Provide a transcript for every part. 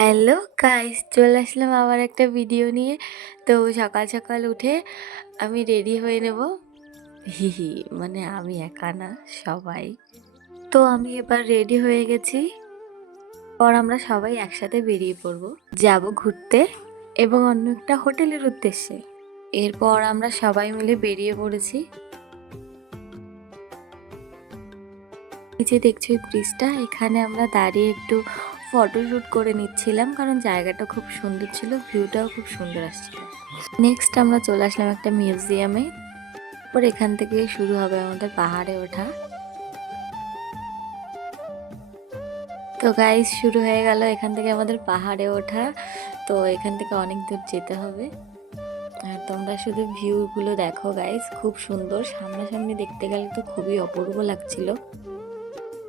Hello guys, চলে আসলাম আবার একটা ভিডিও নিয়ে। তো সকাল সকাল উঠে আমি রেডি হয়ে নেব। হিহি, মানে আমি একা না, সবাই। তো আমি এবার রেডি হয়ে গেছি। পর আমরা সবাই একসাথে বেরিয়ে পড়ব, যাব ঘুরতে এবং অন্য একটা হোটেলের উদ্দেশ্যে। এরপর আমরা সবাই মিলে বেরিয়ে পড়েছি। এই যে দেখছো এই ব্রিজটা, এখানে আমরা দাঁড়িয়ে একটু ফটোশ্যুট করে নিচ্ছিলাম, কারণ জায়গাটা খুব সুন্দর ছিল, ভিউটাও খুব সুন্দর আসছিল। নেক্সট আমরা চলে আসলাম একটা মিউজিয়ামে। তারপর এখান থেকে শুরু হবে আমাদের পাহাড়ে ওঠা। তো গাইস, শুরু হয়ে গেল এখান থেকে আমাদের পাহাড়ে ওঠা। তো এখান থেকে অনেক দূর যেতে হবে, আর তোমরা শুধু ভিউগুলো দেখো গাইস, খুব সুন্দর। সামনাসামনি দেখতে গেলে তো খুবই অপূর্ব লাগছিল।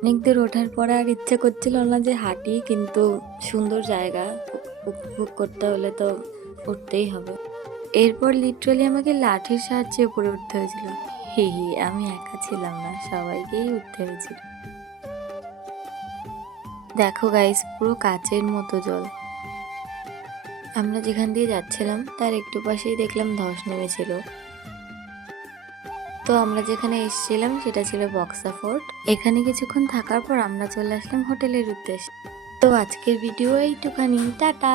অনেক দূর ওঠার পরে আর ইচ্ছে করছিল না যে হাঁটি, কিন্তু সুন্দর জায়গা উপভোগ করতে হলে তো উঠতেই হবে। এরপর লিটারালি আমাকে লাঠির সাহায্যে উপরে উঠতে হয়েছিল। হি হি, আমি একা ছিলাম না, সবাইকেই উঠতে হয়েছিল। দেখো গাইস, পুরো কাচের মতো জল। আমরা যেখান দিয়ে যাচ্ছিলাম তার একটু পাশেই দেখলাম ধস নেমেছিল। তো আমরা যেখানে এসেছিলাম সেটা ছিল বক্সা ফোর্ট। এখানে কিছুক্ষণ থাকার পর আমরা চলে আসলাম হোটেলের উদ্দেশ্যে। তো আজকের ভিডিও এইটুখানি, টাটা।